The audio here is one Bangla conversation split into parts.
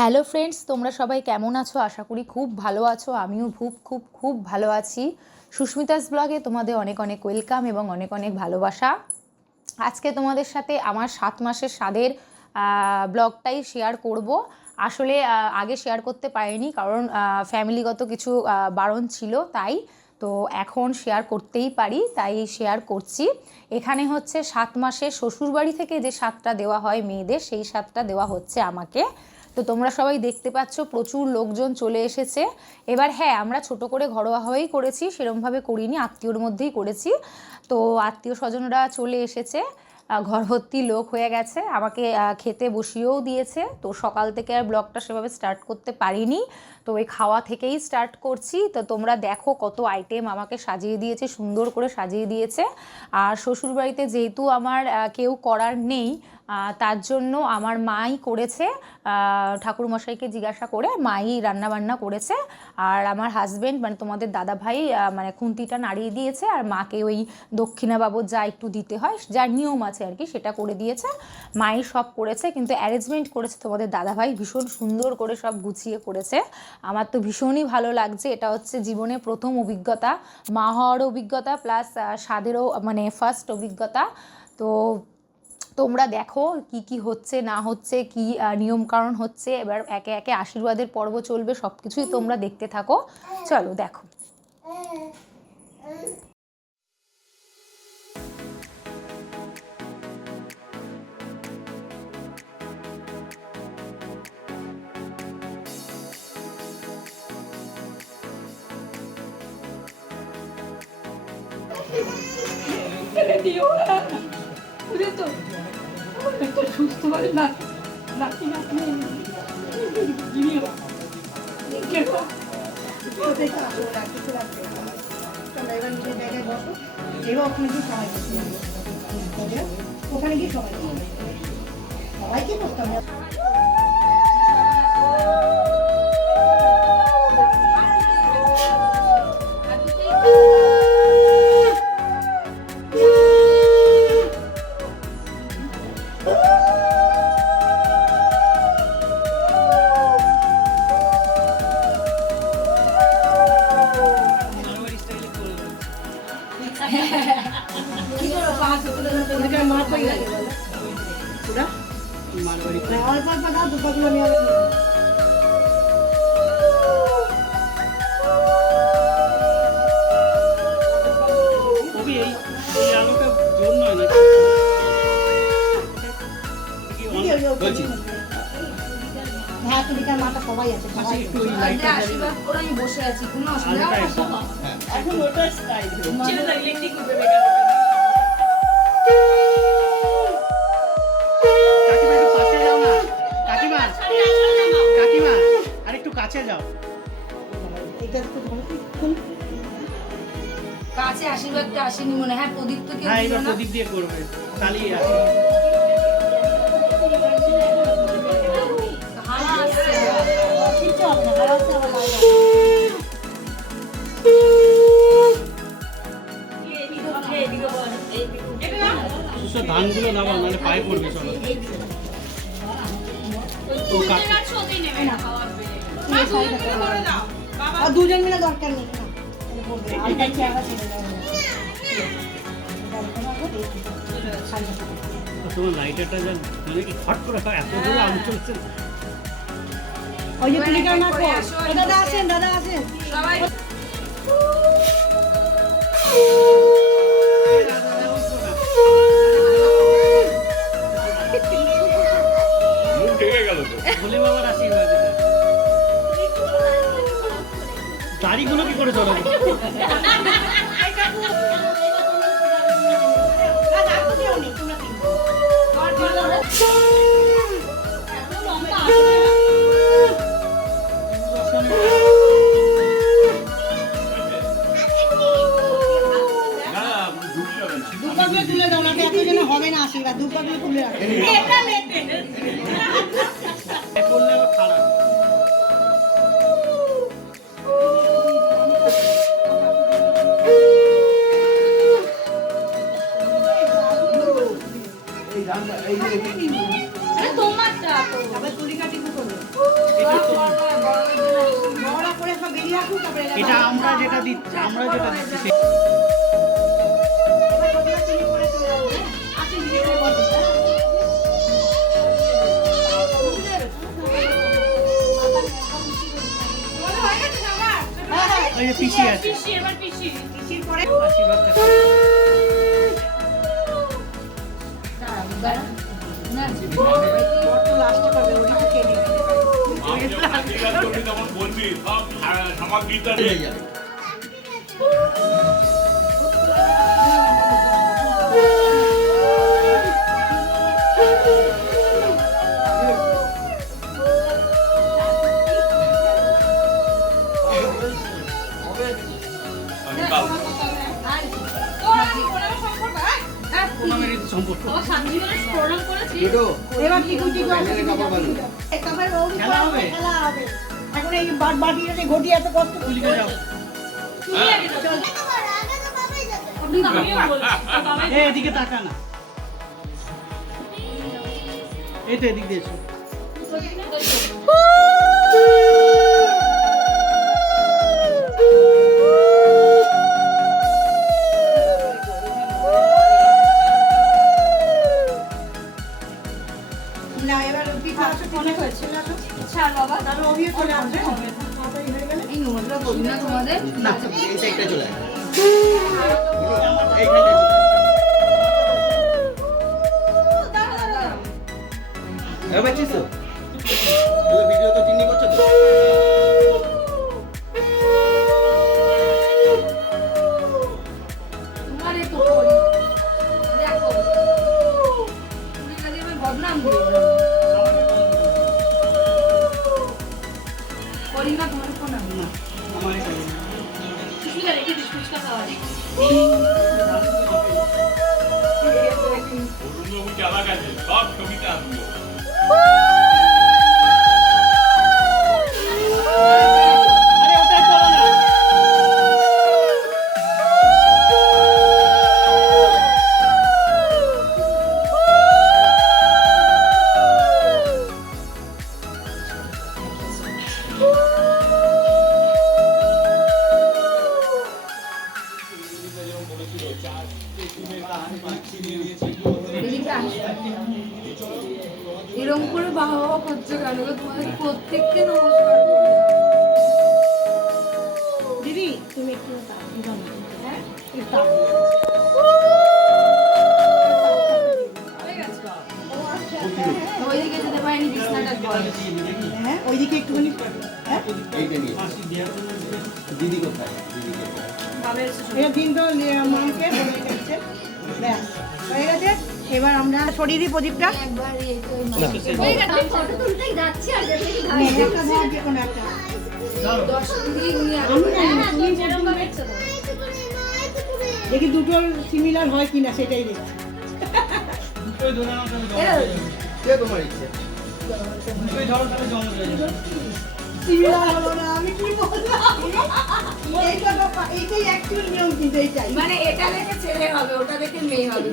হ্যালো ফ্রেন্ডস, তোমরা সবাই কেমন আছো? আশা করি খুব ভালো আছো। আমিও খুব খুব খুব ভালো আছি। সুস্মিতাস ব্লগে তোমাদের অনেক অনেক ওয়েলকাম এবং অনেক অনেক ভালোবাসা। আজকে তোমাদের সাথে আমার 7 মাসের স্বাদের ব্লগটাই শেয়ার করব। আসলে আগে শেয়ার করতে পারিনি, কারণ ফ্যামিলিগত কিছু বারণ ছিল, তাই তো এখন শেয়ার করতেই পারি, তাই শেয়ার করছি। এখানে হচ্ছে 7 মাসের শ্বশুরবাড়ি থেকে যে স্বাদটা দেওয়া হয় মেয়েদের, সেই স্বাদটা দেওয়া হচ্ছে আমাকে। তো তোমরা সবাই দেখতে পাচ্ছ প্রচুর লোকজন চলে এসেছে। এবার হ্যাঁ, আমরা ছোট করে ঘরোয়াভাবেই করেছি, সেরমভাবে করিনি, আত্মীয়র মধ্যেই করেছি। তো আত্মীয় স্বজনরা চলে এসেছে, ঘর ভর্তি লোক হয়ে গেছে, আমাকে খেতে বসিয়েও দিয়েছে। তো সকাল থেকে আর ব্লগটা সেভাবে স্টার্ট করতে পারিনি, তো ওই খাওয়া থেকেই স্টার্ট করছি। তো তোমরা দেখো কত আইটেম আমাকে সাজিয়ে দিয়েছে, সুন্দর করে সাজিয়ে দিয়েছে। আর শ্বশুরবাড়িতে যেহেতু আমার কেউ করার নেই, তার জন্য আমার মাই করেছে। ঠাকুরমশাইকে জিজ্ঞাসা করে মাই রান্নাবান্না করেছে। আর আমার হাজব্যান্ড মানে তোমাদের দাদা ভাই মানে খুন্তিটা নাড়িয়ে দিয়েছে, আর মাকে ওই দক্ষিণা বাবদ যা একটু দিতে হয়, যা নিয়ম আছে আর কি, সেটা করে দিয়েছে। মাই সব করেছে, কিন্তু অ্যারেঞ্জমেন্ট করেছে তোমাদের দাদা ভাই, ভীষণ সুন্দর করে সব গুছিয়ে করেছে। আমার তো ভীষণই ভালো লাগছে। এটা হচ্ছে জীবনে প্রথম অভিজ্ঞতা, মা হওয়ার অভিজ্ঞতা প্লাস স্বাদেরও মানে ফার্স্ট অভিজ্ঞতা। তো তোমরা দেখো কি কি হচ্ছে না হচ্ছে, কি নিয়মকানুন হচ্ছে। এবার একে একে আশীর্বাদের পর্ব চলবে, সব কিছুই তোমরা দেখতে থাকো। চলো দেখো। সুস্থভাবে নাতি নাতনি ওখানে গিয়ে সবাইকে করতে হবে। হ্যাঁ, তুমি কার মাটা সবাই আছে, সবাই আশীর্বাদ করে আমি বসে আছি, কোনো অসুবিধা এখন ওটা স্টাইল ইলেকট্রিক কাকিমা আর একটু কাছে যাও। এটা একটু ধরো কাছে আশীর্বাদটা আসেনি মনে হয়। প্রদীপ তো কেউ হ্যাঁ, দিল এবার না। প্রদীপ দিয়ে করবে, চালিয়ে আসো। হাওয়া আসছে। কিছু হবে না, আর আছে আবার লাইট সব ধানগুলো নামাও, নাহলে পায়ে পড়বে সব। আর দুজন মিলে দরকার নেই না, আলটা চেয়ারা ছেড়ে দাও। তোমার লাইটারটা যা মানে কি ফট করে এত জোরে আলো চলছে। ওই যে তুমি কার মা কো, দাদা আছেন, দাদা আছেন সবাই ভোলে বাবার আশীর্বাদ। দাড়িগুলো কি করে চলে? দুপাগুলো তুলে দাও, না এত যেন হবে না আশীর্বাদ, দুপাগুলো তুলে রাখো। করলে আবার খারাপ। তোমারটা তো আবার তুলি কাটি করবে। বড়রা করে সব বেরিয়ে আসুক, তারপরে এটা আমরা যেটা দিচ্ছি সে- এবার তোমরা চিনি করে চলে যাবে, হ্যাঁ? আসুন, ধীরে ধীরে বসে, হ্যাঁ? ওই যে পিসি আছে পিসির পরে আশীর্বাদ করো। বড় তো লাস্টে পাবে, ওরই তো খেয়ে নেবে। তখন বলবি সব সামগ্রীটা নিয়ে যাবে। আমি পাবো। প্রণামের এই সম্পর্ক এবার টিকু টিকু আসে, তারপরে ওর খেলা হবে? খেলা হবে। এখন এই বাটিটা নিয়ে ঘটি এত কষ্ট তুলিকে যাও এদিকে তাকা না, এই তো এদিক দিয়ে এসো। না, এবার পিঠা আসো, অনেক হয়েছে না তো? তাহলে অভিও চলে আসবে, তাড়াতাড়ি হয়ে গেলে। এই নোংরা বলি না তোমাদের না এই সাইডটা চলে আয়। এইখানে চলে। এবার পাচ্ছিস তো? তুই ভিডিও তো টিনি করছো তো? তোমারে তো করি দেখো তুমি কাজে আমি বদনাম দিই করি না তোমার কোন আমি না আমার এটা সুস্মিতা রেখে দিস ফুচকা খাওয়া অরুণবাবু চালা গেছে সব ছবিতে আসবে। আরে ওটা করো না। এরকম করে বাবা বাবা করছো কেন গো? তোমাদের প্রত্যেককে নমস্কার দিদি তুমি একটু হ্যাঁ একটু তাপ। ওইদিকে যেতে পারিনি বিছনাটা হ্যাঁ ওইদিকে একটুখানি, হ্যাঁ এইটা নিয়ে। মাসি দেওয়ার জন্য দিদি কোথায়? দিদি কোথায়? এটা দিন তো মামকে বলে রেখেছে, ব্যাস হয়ে গেছে। এবার আমরা শরীরই প্রদীপটা একবার এই তো একটা ধর, যে কোনো একটা। 10 দিন উনি আমি জানি না, তুমি দেখি দুটো সিমিলার হয় কিনা সেটাই দেখছি। দুটোই ধরে নাও তাহলে জমা হয়ে যাবে। সে তোমার ইচ্ছে। দুটোই ধরো তাহলে জমা হয়ে যাবে। সিমিলার হলো না, আমি কি বললাম? এইটাই অ্যাকচুয়াল নিয়ম, কিন্তু এইটাই মানে এটা দেখে ছেলে হবে ওটা দেখে মেয়ে হবে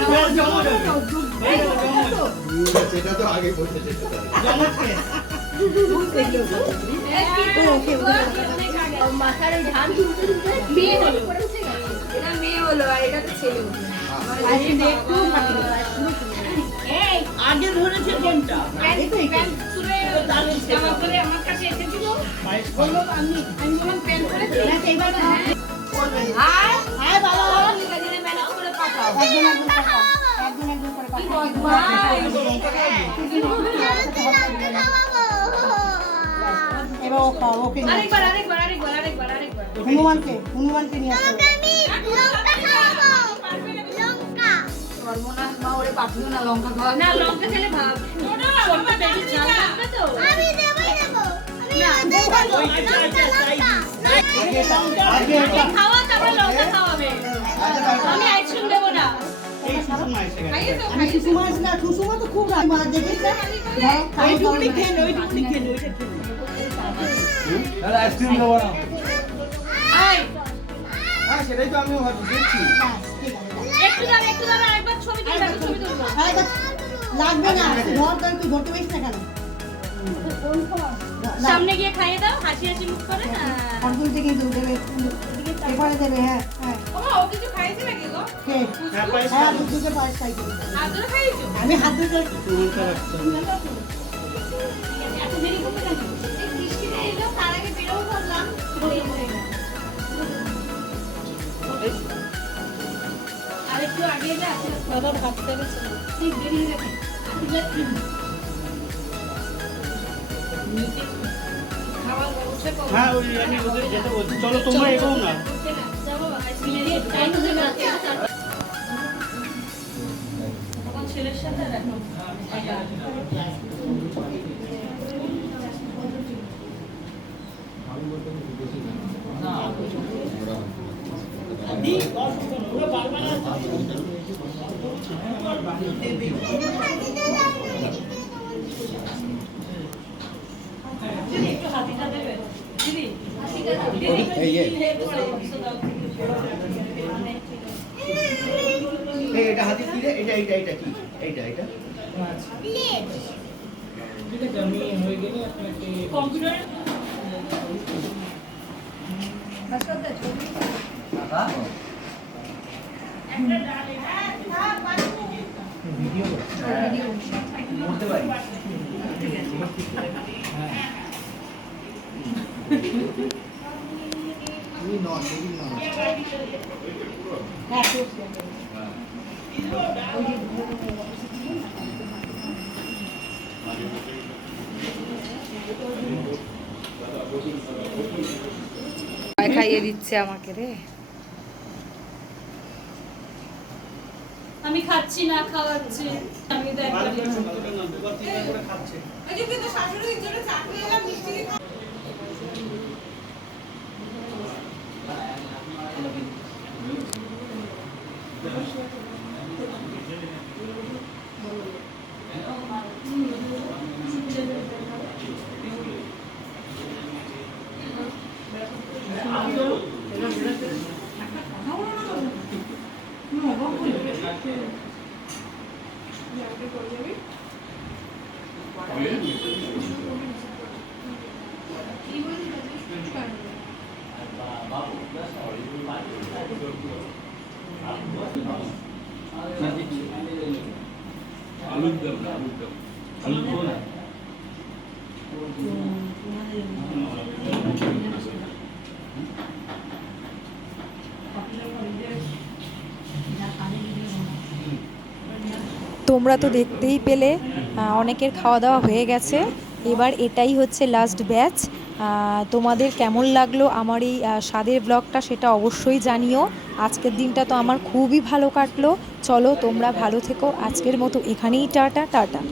এবার জমা হয়ে যাবে। সেটা তো আগে বলতে যেতে হবে। জমা খেয়ে। মাথার ওই ধান তুলতে তুলতে মেয়ে হলো এটা মেয়ে হলো আর এটা তো ছেলে হলো আগে ধরেছে কোনটা? এই তো এইটা। জামা পরে আমার কাছে এসেছিল বাইশ বললো আমি বললাম প্যান্ট পরে ব্যাস, এইবার ধর। আর হাই বাবা, তুমি কাজে ম্যানেজ করে পাঠাও একজন একজন করে পাঠাও। একজন একজন করে কি পাঠাও। বদমাইশ এবার ও খাও, ওকে নিয়ে আসো। আরেকবার হনুমানকে নিয়ে আসো। সর্বনাশ মা ওরে পাঠিও না লঙ্কা খাওয়া না লঙ্কা খেলে ভাব আগে এটা খাওয়া তারপরে লঙ্কা খাওয়াবে আমি আইসক্রিম দেবো না এই সুষমা এসে গেছে। আমি সুষমা আসি না, সুষমা তো খুব রাগ, মার দেখিস না? হ্যাঁ, ওইটুকুনি খেয়ে নে, ওইটুকুনি খেয়ে নে, ওইটা খেয়ে নে। আয় হ্যাঁ সেটাই তো আমিও ভাবছি, দেখছি। ব্যাস, ঠিক আছে। একটু দাঁড়া একবার ছবি তুলবো আরে বাচ্চা, লাগবে না, তুই ধর, তুই ধরতে পারিস না কেন? সামনে গিয়ে খাইয়ে দাও হাসি হাসি মুখ করে। আর তুলতে কিন্তু দেবে, এরপরে দেবে। হ্যাঁ হ্যাঁ ও কিছু খাইছে নাকি গো? কে? হ্যাঁ দুধে পায়েস খাইতে দিতে। আদর খাইছো? আমি হাত ধুতে এত দেরি করতে কেন? এই বৃষ্টিটা এলো তার আগে বেরোবো বললাম। আরেকটু আগে যা দাদা ভাবতে গেছে ঠিক দেরি হয়ে গেছে। খাওয়ার ব্যবস্থা করো। হ্যাঁ ওই আমি ওদের যেতে বলছি, চলো তোমরা এগোও না। যাবো আইসক্রিমের টাইম হয়ে যাচ্ছে। তখন ছেলের সাথে রাখো। একটু হাতিটা দেবে দিদি, হাতিটা দিদি এটা হাতি কি রে? এটা এটা এটা কি? এইটা এটা কম্পিউটার করতে পারি। খাইয়ে দিচ্ছে আমাকে রে। আমি খাচ্ছি না খাওয়াচ্ছি আমি তো একবার আলুর দম না, আলুর দম না। তোমরা তো দেখতেই পেলে অনেকের খাওয়া দাওয়া হয়ে গেছে। এবার এটাই হচ্ছে লাস্ট ব্যাচ। তোমাদের কেমন লাগলো আমার এই স্বাদের ব্লগটা সেটা অবশ্যই জানিও। আজকের দিনটা তো আমার খুবই ভালো কাটলো। চলো তোমরা ভালো থেকো, আজকের মতো এখানেই টাটা টাটা।